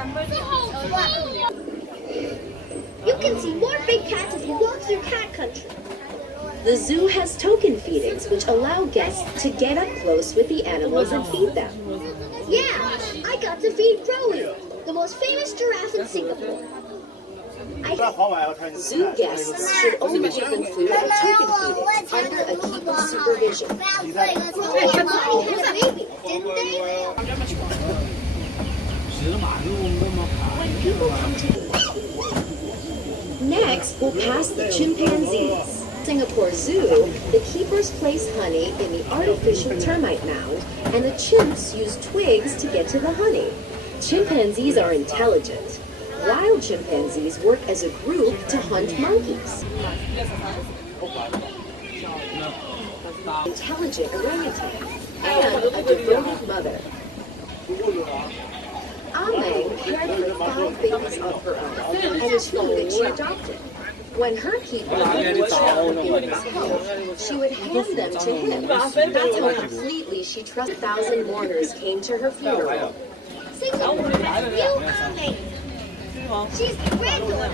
You can see more big cats if you walk through cat country. The zoo has token feedings which allow guests to get up close with the animals and feed them. Yeah, I got to feed Rowie, the most famous giraffe in Singapore. Zoo guests should only give them food at token feedings under a keeper's supervision. Rowie and Bonnie had a baby, didn't they? When people come to eat. Next, we'll pass the chimpanzees. Singapore Zoo, the keepers place honey in the artificial termite mound, and the chimps use twigs to get to the honey. Chimpanzees are intelligent. Wild chimpanzees work as a group to hunt monkeys. Intelligent orangutan, and a devoted mother. Amang cared for 5 babies of her own, and 2 that she adopted. When her keeper would travel in his home, she would hand them to him. That's how completely she trusted. 1,000 mourners came to her funeral. Singapore has new Amang. She's the granddaughter